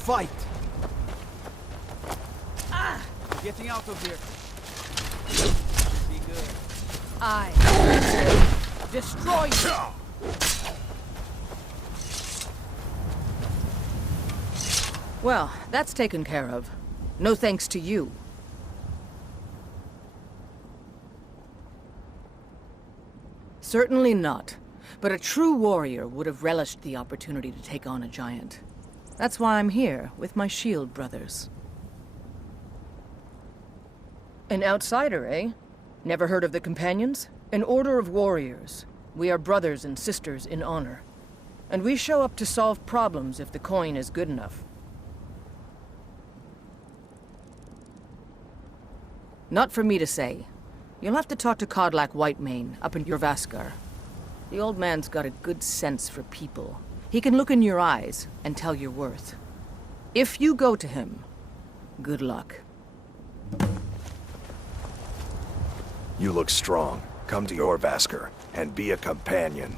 fight! Getting out of here. Be good. I destroy you. Well, that's taken care of. No thanks to you. Certainly not. But a true warrior would have relished the opportunity to take on a giant. That's why I'm here, with my shield brothers. An outsider, eh? Never heard of the Companions? An order of warriors. We are brothers and sisters in honor. And we show up to solve problems if the coin is good enough. Not for me to say. You'll have to talk to Codlac Whitemane up in Jorvaskar. The old man's got a good sense for people. He can look in your eyes and tell your worth. If you go to him, good luck. You look strong. Come to Jorvaskar and be a companion.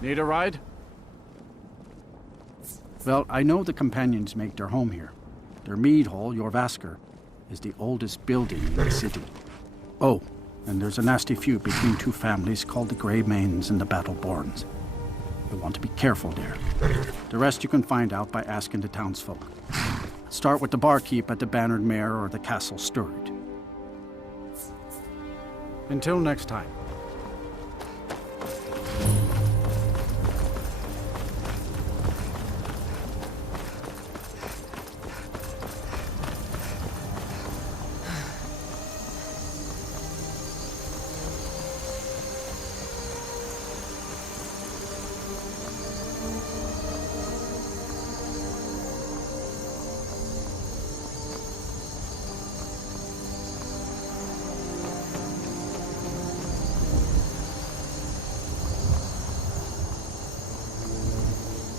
Need a ride? Well, I know the Companions make their home here. Their mead hall, Jorvaskar, is the oldest building in the city. Oh, and there's a nasty feud between two families called the Greymanes and the Battleborns. You'll want to be careful there. The rest you can find out by asking the townsfolk. Start with the barkeep at the Bannered Mare or the Castle Steward. Until next time.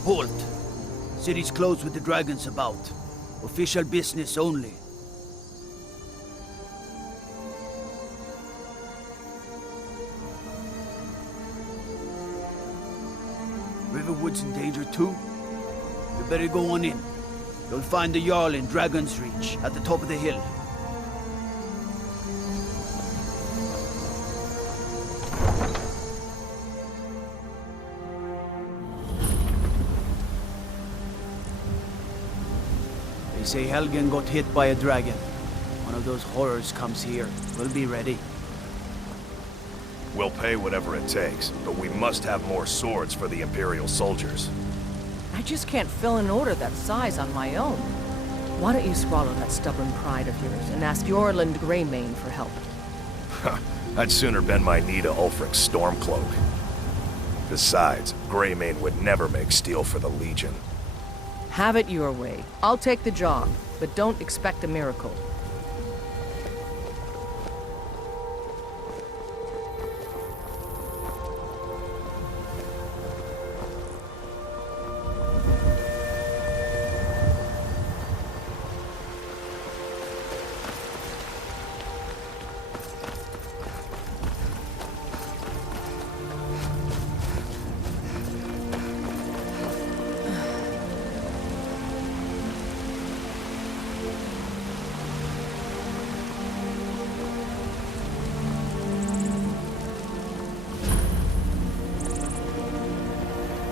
Halt! City's closed with the dragons about. Official business only. Riverwood's in danger too? You better go on in. You'll find the Jarl in Dragon's Reach, at the top of the hill. They say Helgen got hit by a dragon. One of those horrors comes here. We'll be ready. We'll pay whatever it takes, but we must have more swords for the Imperial soldiers. I just can't fill an order that size on my own. Why don't you swallow that stubborn pride of yours and ask Yorland Greymane for help? I'd sooner bend my knee to Ulfric's Stormcloak. Besides, Greymane would never make steel for the Legion. Have it your way. I'll take the job, but don't expect a miracle.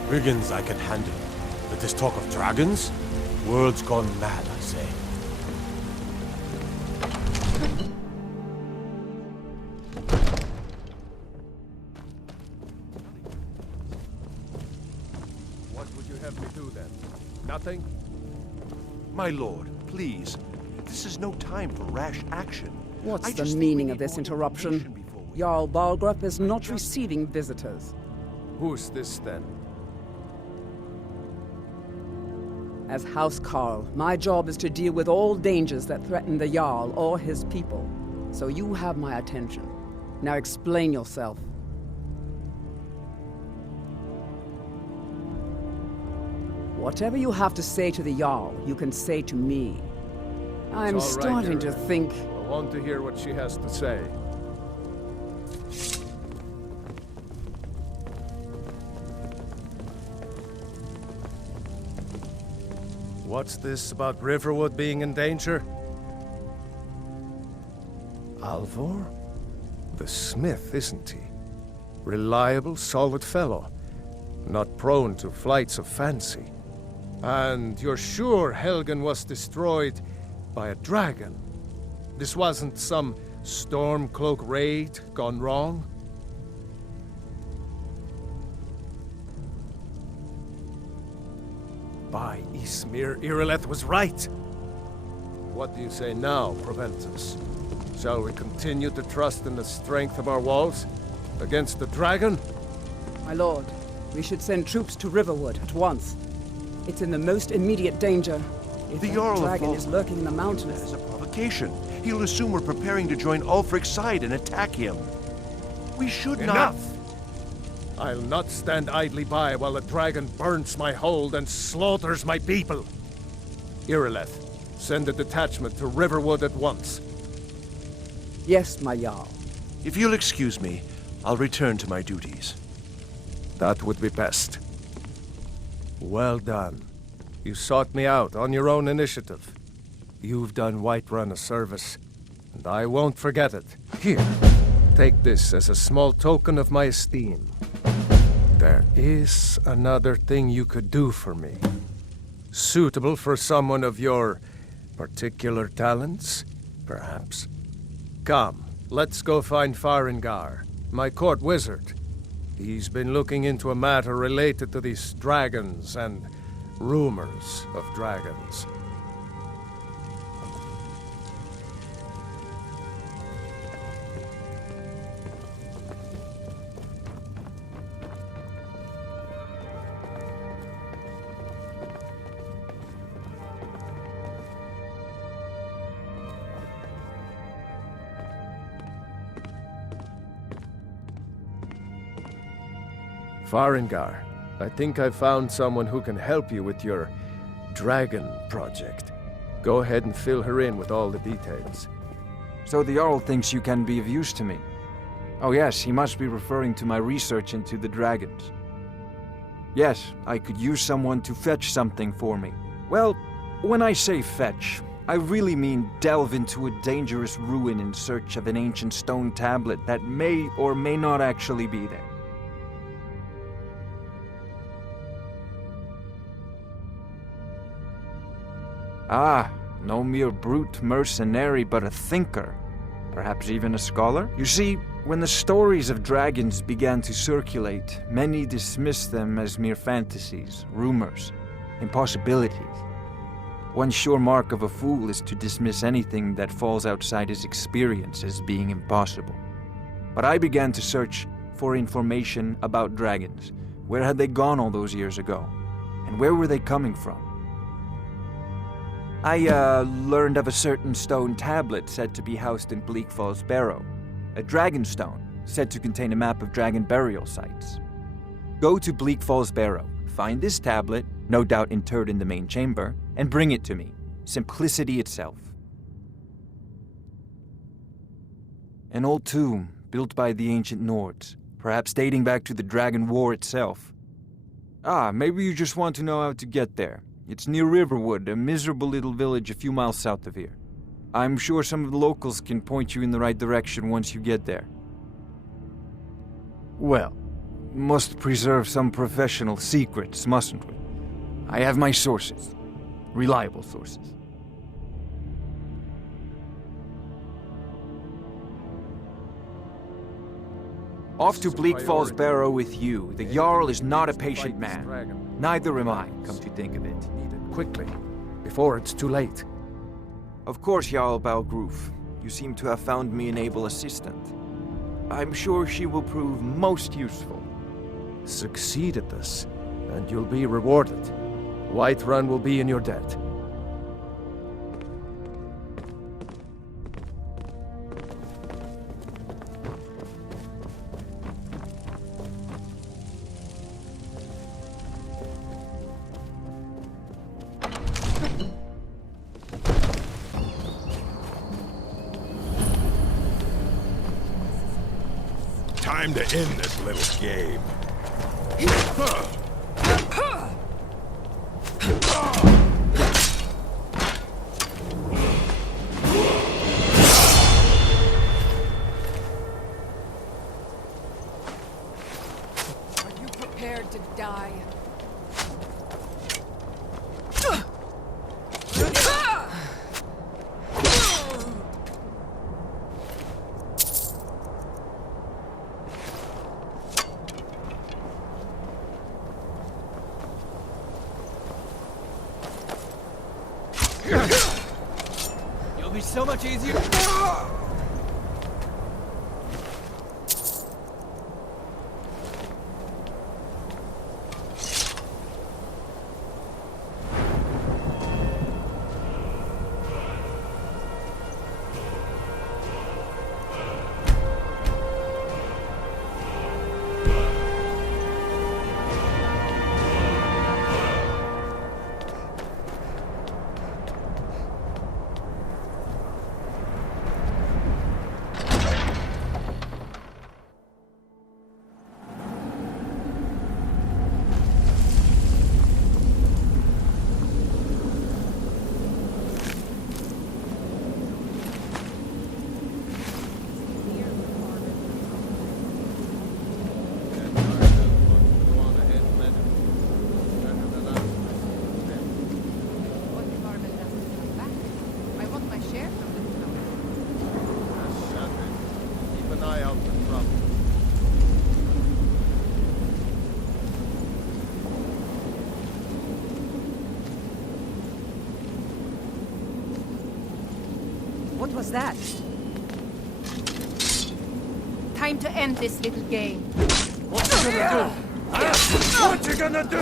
Brigands I can handle, but this talk of dragons? World's gone mad, I say. What would you have me do then? Nothing? My lord, please. This is no time for rash action. What's the meaning of this interruption? Jarl Balgruuf is not receiving visitors. Who's this then? As housecarl, my job is to deal with all dangers that threaten the Jarl or his people. So you have my attention. Now explain yourself. Whatever you have to say to the Jarl, you can say to me. I'm It's all right, starting to Jarl. think... I want to hear what she has to say. What's this about Riverwood being in danger? Alvor? The smith, isn't he? Reliable, solid fellow. Not prone to flights of fancy. And you're sure Helgen was destroyed by a dragon? This wasn't some Stormcloak raid gone wrong? By Ysmir, Irileth was right. What do you say now, Proventus? Shall we continue to trust in the strength of our walls against the dragon? My lord, we should send troops to Riverwood at once. It's in the most immediate danger. If The that Jarl of dragon is lurking in the mountains... As a provocation. He'll assume we're preparing to join Ulfric's side and attack him. We should not... Enough! I'll not stand idly by while the dragon burns my hold and slaughters my people. Irileth, send a detachment to Riverwood at once. Yes, my Jarl. If you'll excuse me, I'll return to my duties. That would be best. Well done. You sought me out on your own initiative. You've done Whiterun a service, and I won't forget it. Here, take this as a small token of my esteem. There is another thing you could do for me. Suitable for someone of your particular talents, perhaps. Come, let's go find Farengar, my court wizard. He's been looking into a matter related to these dragons and rumors of dragons. Farengar, I think I've found someone who can help you with your dragon project. Go ahead and fill her in with all the details. So the Jarl thinks you can be of use to me. Oh yes, he must be referring to my research into the dragons. Yes, I could use someone to fetch something for me. Well, when I say fetch, I really mean delve into a dangerous ruin in search of an ancient stone tablet that may or may not actually be there. Ah, no mere brute mercenary, but a thinker. Perhaps even a scholar? You see, when the stories of dragons began to circulate, many dismissed them as mere fantasies, rumors, impossibilities. One sure mark of a fool is to dismiss anything that falls outside his experience as being impossible. But I began to search for information about dragons. Where had they gone all those years ago? And where were they coming from? I learned of a certain stone tablet said to be housed in Bleak Falls Barrow. A dragonstone, said to contain a map of dragon burial sites. Go to Bleak Falls Barrow, find this tablet, no doubt interred in the main chamber, and bring it to me. Simplicity itself. An old tomb, built by the ancient Nords, perhaps dating back to the Dragon War itself. Ah, maybe you just want to know how to get there. It's near Riverwood, a miserable little village a few miles south of here. I'm sure some of the locals can point you in the right direction once you get there. Well, must preserve some professional secrets, mustn't we? I have my sources. Reliable sources. Off to Bleak Falls Barrow with you. The Jarl is not a patient man. Neither am I, come to think of it. Need it quickly, before it's too late. Of course, Jarl Balgruuf. You seem to have found me an able assistant. I'm sure she will prove most useful. Succeed at this, and you'll be rewarded. Whiterun will be in your debt. Time to end this little game. Are you prepared to die? You'll be so much easier. What was that? Time to end this little game. What you gonna do? Huh? What you gonna do?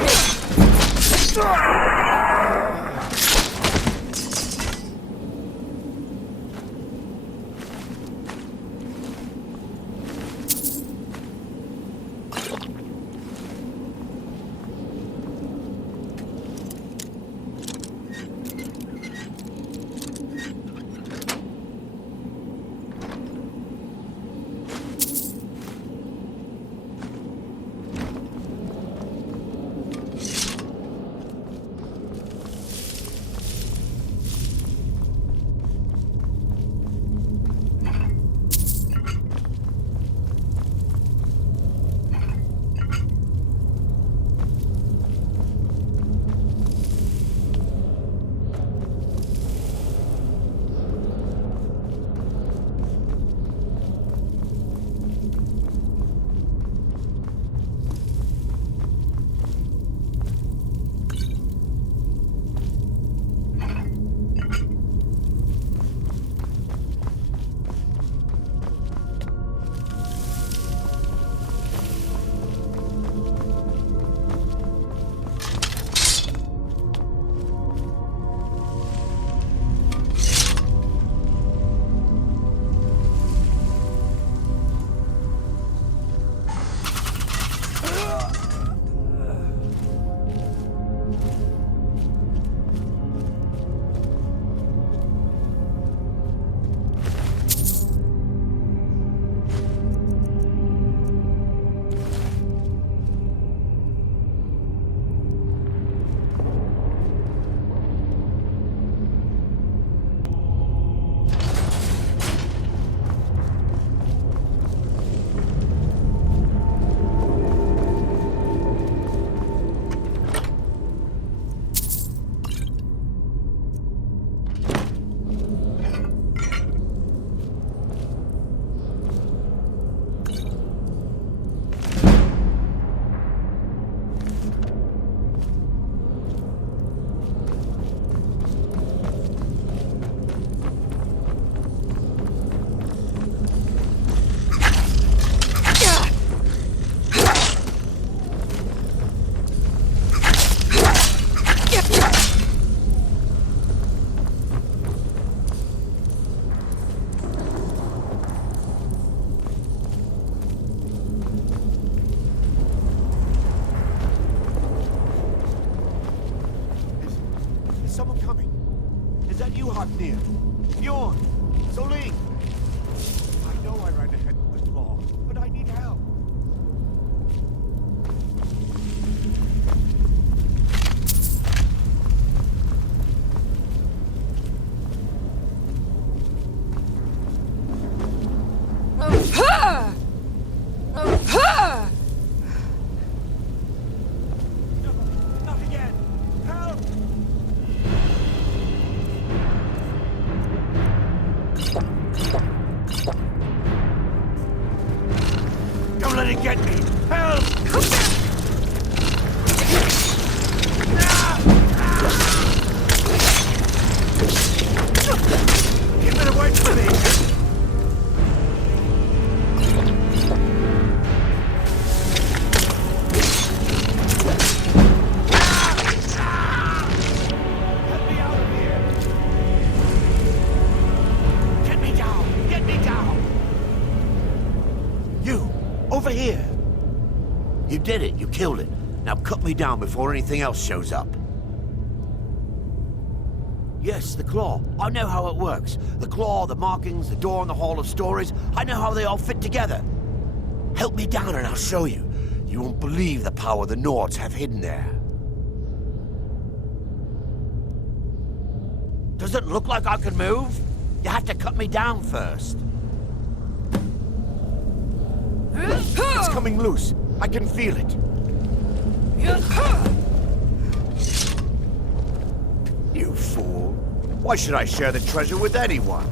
Don't let it get me! Help! Keep it away from me! Over here! You did it. You killed it. Now cut me down before anything else shows up. Yes, the claw. I know how it works. The claw, the markings, the door in the Hall of Stories. I know how they all fit together. Help me down and I'll show you. You won't believe the power the Nords have hidden there. Does it look like I can move? You have to cut me down first. It's coming loose. I can feel it. You fool. Why should I share the treasure with anyone?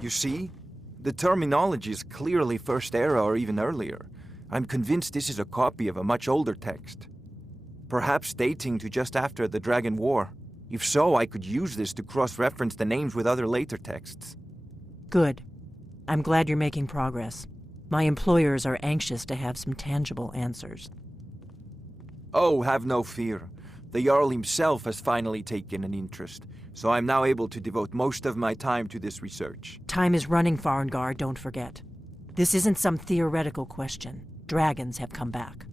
You see? The terminology is clearly First Era or even earlier. I'm convinced this is a copy of a much older text. Perhaps dating to just after the Dragon War. If so, I could use this to cross-reference the names with other later texts. Good. I'm glad you're making progress. My employers are anxious to have some tangible answers. Oh, have no fear. The Jarl himself has finally taken an interest, so I'm now able to devote most of my time to this research. Time is running, Farengar, don't forget. This isn't some theoretical question. Dragons have come back.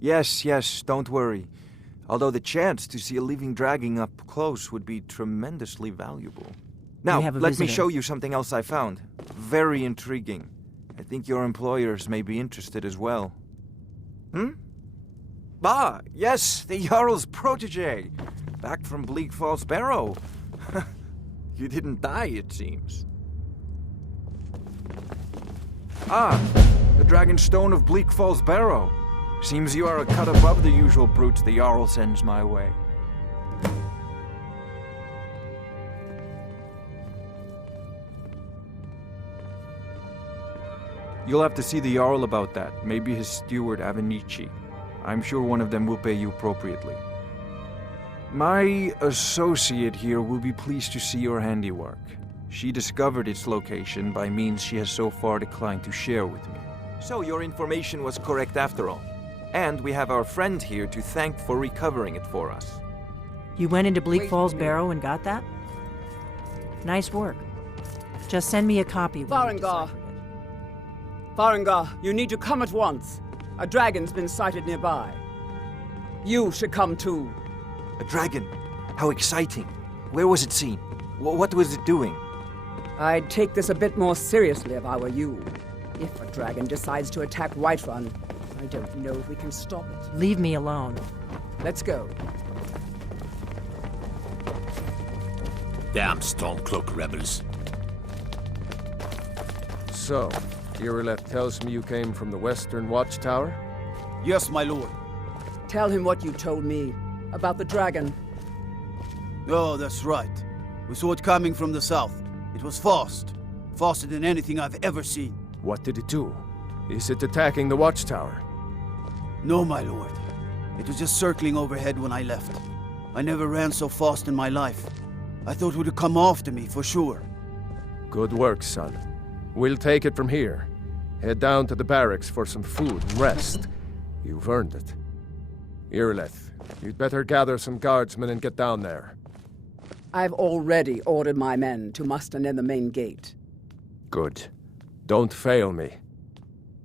Yes, don't worry. Although the chance to see a living dragon up close would be tremendously valuable. Now, have a let me visitor. show you something else I found. Very intriguing. I think your employers may be interested as well. Ah, yes, the Jarl's protege. Back from Bleak Falls Barrow. You didn't die, it seems. Ah, the Dragonstone of Bleak Falls Barrow. Seems you are a cut above the usual brutes the Jarl sends my way. You'll have to see the Jarl about that. Maybe his steward, Avenici. I'm sure one of them will pay you appropriately. My associate here will be pleased to see your handiwork. She discovered its location by means she has so far declined to share with me. So your information was correct after all. And we have our friend here to thank for recovering it for us. You went into Bleak Wait Falls a minute. Barrow and got that? Nice work. Just send me a copy when you Farengar. deciphered it. Farengar, you need to come at once. A dragon's been sighted nearby. You should come too. A dragon? How exciting. Where was it seen? What was it doing? I'd take this a bit more seriously if I were you. If a dragon decides to attack Whiterun, I don't know if we can stop it. Leave me alone. Let's go. Damn Stormcloak rebels. So, Irileth tells me you came from the Western Watchtower? Yes, my lord. Tell him what you told me about the dragon. Oh, that's right. We saw it coming from the south. It was fast. Faster than anything I've ever seen. What did it do? Is it attacking the Watchtower? No, my lord. It was just circling overhead when I left. I never ran so fast in my life. I thought it would come after me, for sure. Good work, son. We'll take it from here. Head down to the barracks for some food and rest. You've earned it. Irileth, you'd better gather some guardsmen and get down there. I've already ordered my men to muster near the main gate. Good. Don't fail me.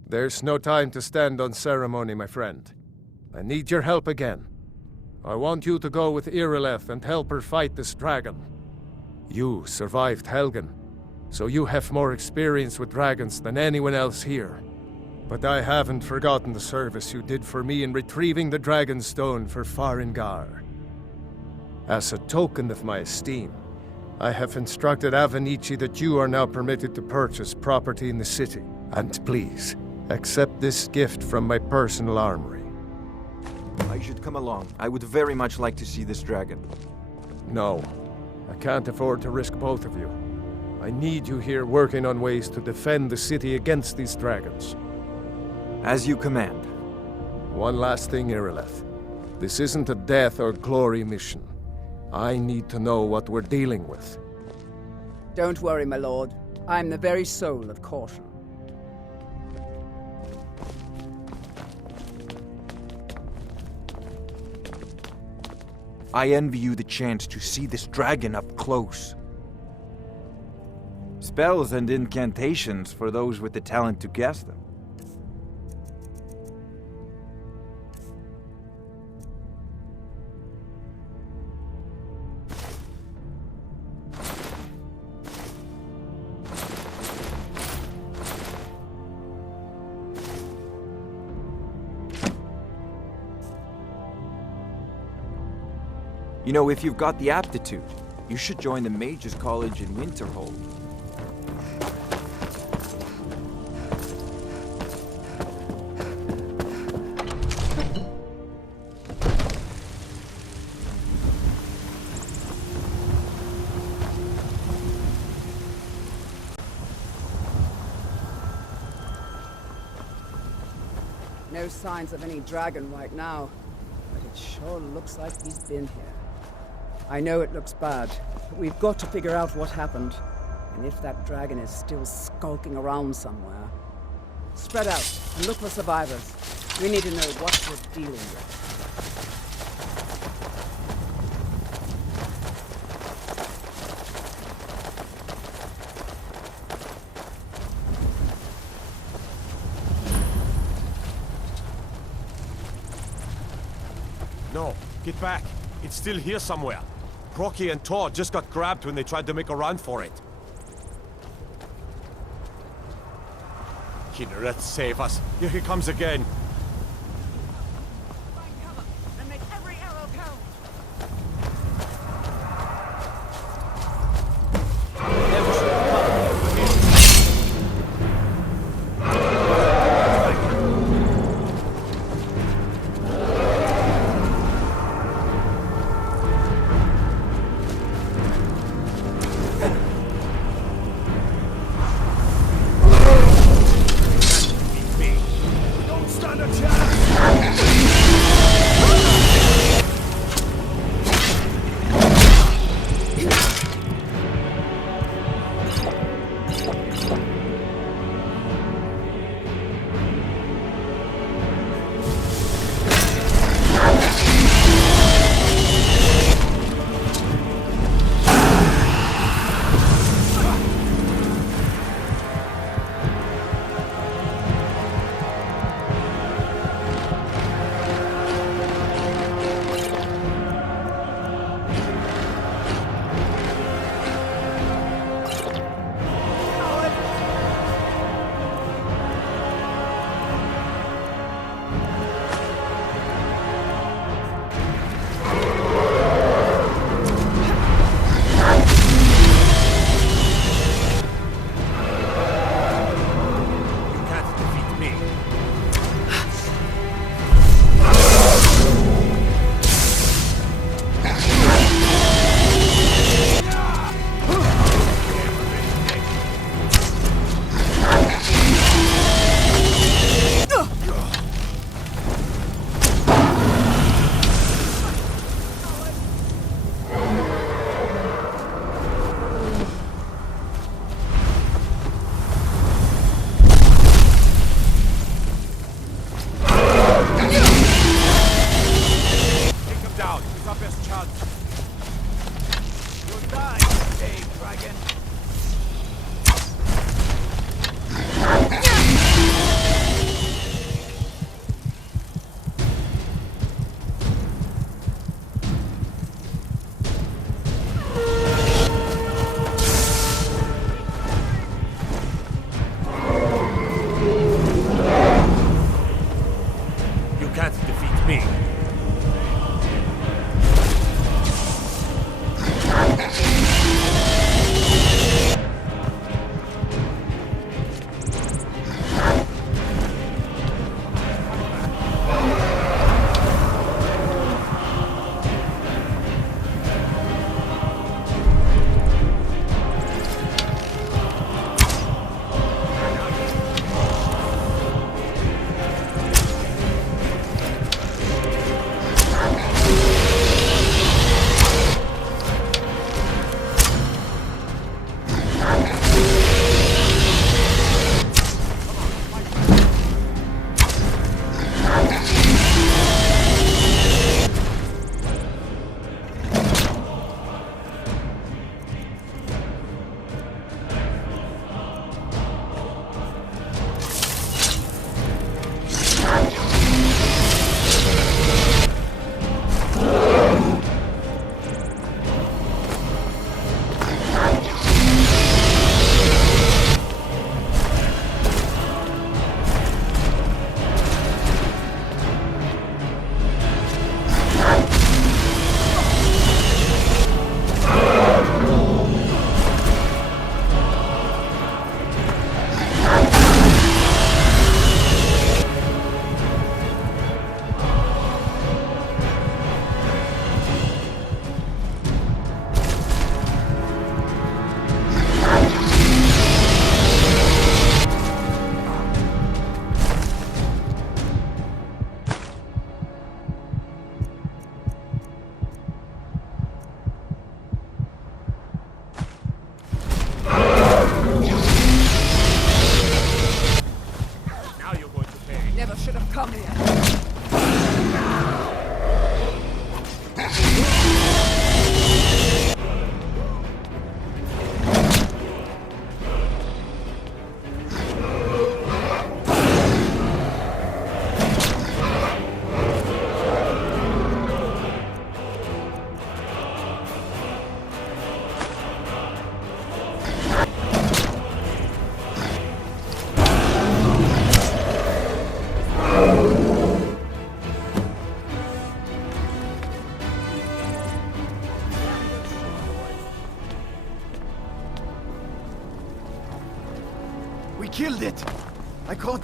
There's no time to stand on ceremony, my friend. I need your help again. I want you to go with Irileth and help her fight this dragon. You survived Helgen, so you have more experience with dragons than anyone else here. But I haven't forgotten the service you did for me in retrieving the Dragonstone for Farengar. As a token of my esteem, I have instructed Avenici that you are now permitted to purchase property in the city. And please, accept this gift from my personal armory. I should come along. I would very much like to see this dragon. No, I can't afford to risk both of you. I need you here working on ways to defend the city against these dragons. As you command. One last thing, Irileth. This isn't a death or glory mission. I need to know what we're dealing with. Don't worry, my lord. I'm the very soul of caution. I envy you the chance to see this dragon up close. Spells and incantations for those with the talent to cast them. You know, if you've got the aptitude, you should join the Mages College in Winterhold. No signs of any dragon right now, but it sure looks like he's been here. I know it looks bad, but we've got to figure out what happened. And if that dragon is still skulking around somewhere. Spread out and look for survivors. We need to know what we're dealing with. No, get back. It's still here somewhere. Crocky and Todd just got grabbed when they tried to make a run for it. Kinneret, save us. Here he comes again. Find cover and make every arrow count.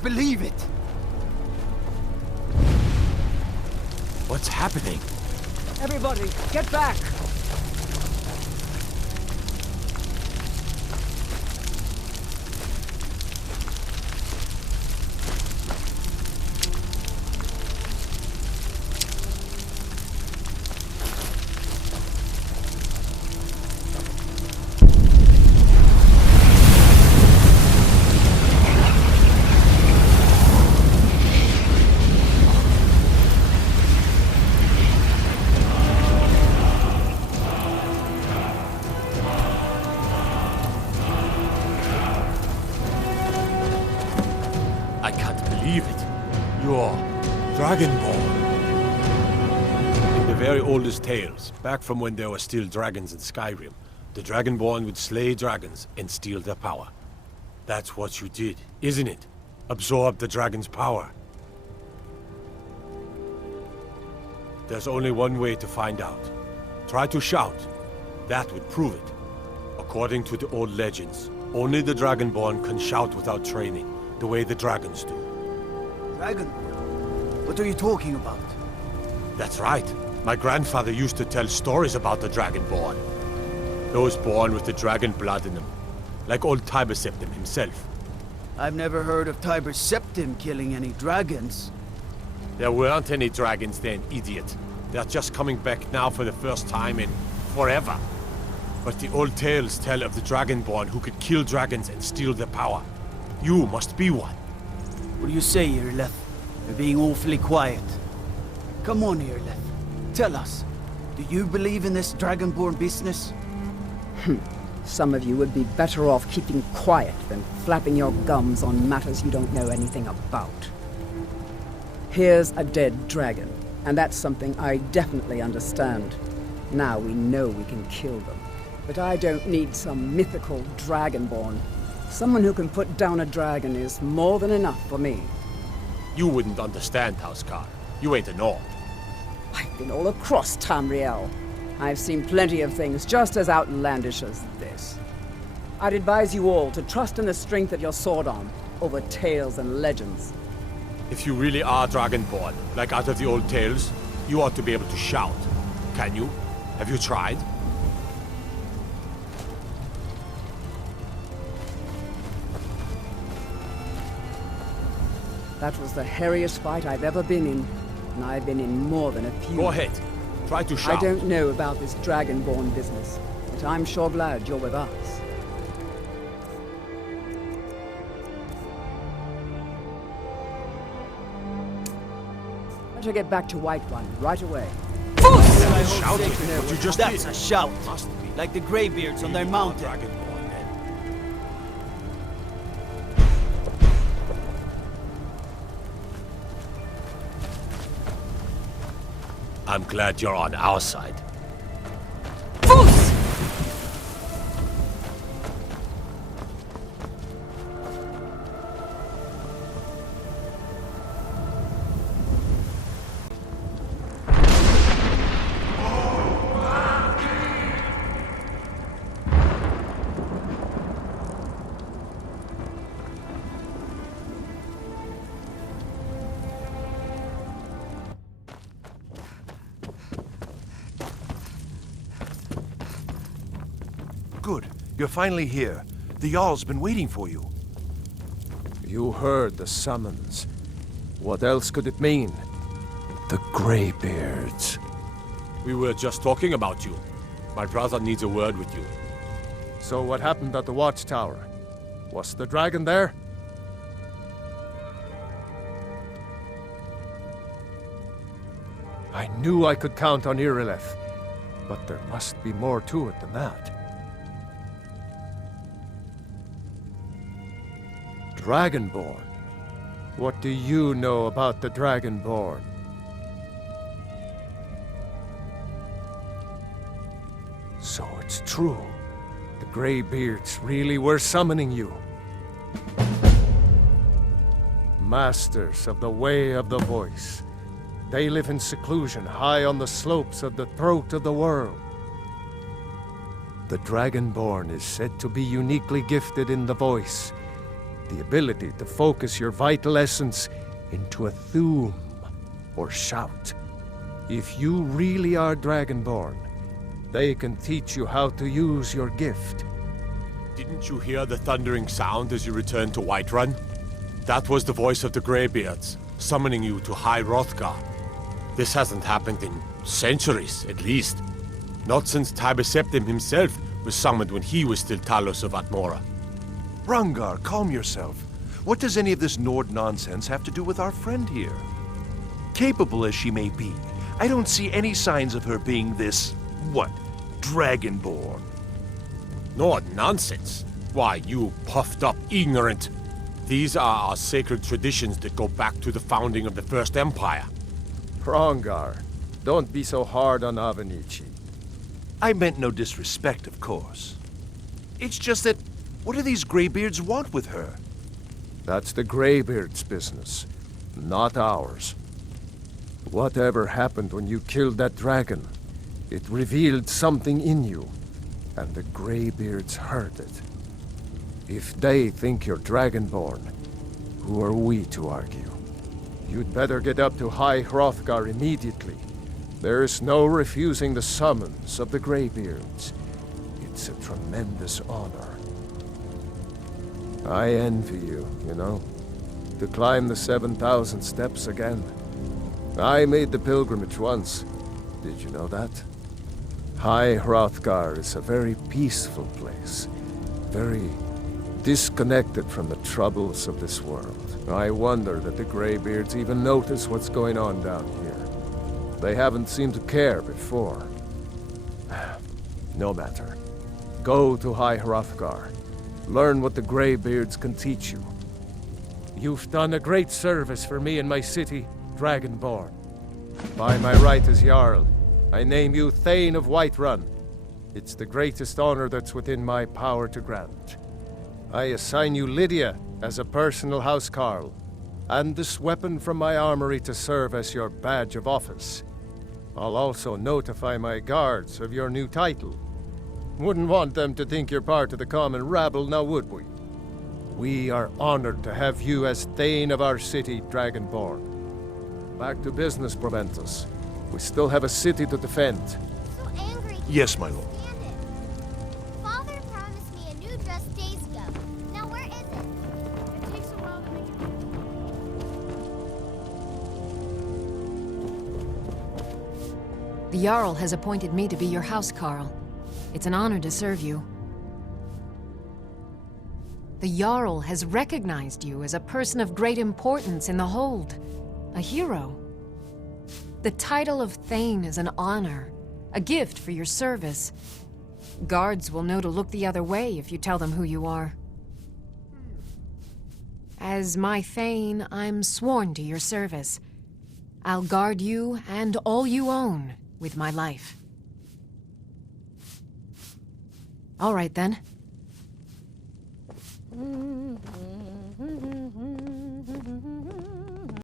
believe it! What's happening? Everybody, get back! Dragonborn. In the very oldest tales, back from when there were still dragons in Skyrim, the Dragonborn would slay dragons and steal their power. That's what you did, isn't it? Absorb the dragon's power. There's only one way to find out. Try to shout. That would prove it. According to the old legends, only the Dragonborn can shout without training, the way the dragons do. Dragonborn? What are you talking about? That's right. My grandfather used to tell stories about the Dragonborn. Those born with the dragon blood in them. Like old Tiber Septim himself. I've never heard of Tiber Septim killing any dragons. There weren't any dragons then, idiot. They're just coming back now for the first time in forever. But the old tales tell of the Dragonborn who could kill dragons and steal their power. You must be one. What do you say, Irleth? You're being awfully quiet. Come on, Irleth. Tell us. Do you believe in this Dragonborn business? Some of you would be better off keeping quiet than flapping your gums on matters you don't know anything about. Here's a dead dragon, and that's something I definitely understand. Now we know we can kill them. But I don't need some mythical Dragonborn. Someone who can put down a dragon is more than enough for me. You wouldn't understand, housecarl. You ain't a Nord. I've been all across Tamriel. I've seen plenty of things just as outlandish as this. I'd advise you all to trust in the strength of your sword arm over tales and legends. If you really are Dragonborn, like out of the old tales, you ought to be able to shout. Can you? Have you tried? That was the hairiest fight I've ever been in, and I've been in more than a few. Go ahead. Try to shout. I don't know about this Dragonborn business, but I'm sure glad you're with us. Better get back to Whiterun right away. Shouting, what you just That's did. a shout. Must be. Like the Greybeards on their mountain. Dragonborn, then. I'm glad you're on our side. Good. You're finally here. The Jarl's been waiting for you. You heard the summons. What else could it mean? The Greybeards. We were just talking about you. My brother needs a word with you. So what happened at the watchtower? Was the dragon there? I knew I could count on Irileth, but there must be more to it than that. Dragonborn? What do you know about the Dragonborn? So it's true. The Greybeards really were summoning you. Masters of the Way of the Voice. They live in seclusion high on the slopes of the throat of the world. The Dragonborn is said to be uniquely gifted in the voice, the ability to focus your vital essence into a thum, or shout. If you really are Dragonborn, they can teach you how to use your gift. Didn't you hear the thundering sound as you returned to Whiterun? That was the voice of the Greybeards, summoning you to High Hrothgar. This hasn't happened in centuries, at least. Not since Tibeseptim himself was summoned when he was still Talos of Atmora. Rungar, calm yourself. What does any of this Nord nonsense have to do with our friend here? Capable as she may be, I don't see any signs of her being this, what, Dragonborn? Nord nonsense? Why, you puffed up ignorant. These are our sacred traditions that go back to the founding of the First Empire. Farengar, don't be so hard on Avenici. I meant no disrespect, of course. It's just that, what do these Greybeards want with her? That's the Greybeards' business, not ours. Whatever happened when you killed that dragon, it revealed something in you, and the Greybeards heard it. If they think you're Dragonborn, who are we to argue? You'd better get up to High Hrothgar immediately. There's no refusing the summons of the Greybeards. It's a tremendous honor. I envy you, you know, to climb the 7,000 steps again. I made the pilgrimage once. Did you know that? High Hrothgar is a very peaceful place. Very disconnected from the troubles of this world. I wonder that the Greybeards even notice what's going on down here. They haven't seemed to care before. No matter. Go to High Hrothgar. Learn what the Greybeards can teach you. You've done a great service for me and my city, Dragonborn. By my right as Jarl, I name you Thane of Whiterun. It's the greatest honor that's within my power to grant. I assign you Lydia as a personal housecarl, and this weapon from my armory to serve as your badge of office. I'll also notify my guards of your new title. Wouldn't want them to think you're part of the common rabble, now would we? We are honored to have you as Thane of our city, Dragonborn. Back to business, Proventus. We still have a city to defend. So angry. Yes, my lord. Father promised me a new dress days ago. Now where is it? It takes a while to make it. The Jarl has appointed me to be your housecarl. It's an honor to serve you. The Jarl has recognized you as a person of great importance in the Hold. A hero. The title of Thane is an honor, a gift for your service. Guards will know to look the other way if you tell them who you are. As my Thane, I'm sworn to your service. I'll guard you and all you own with my life. All right then.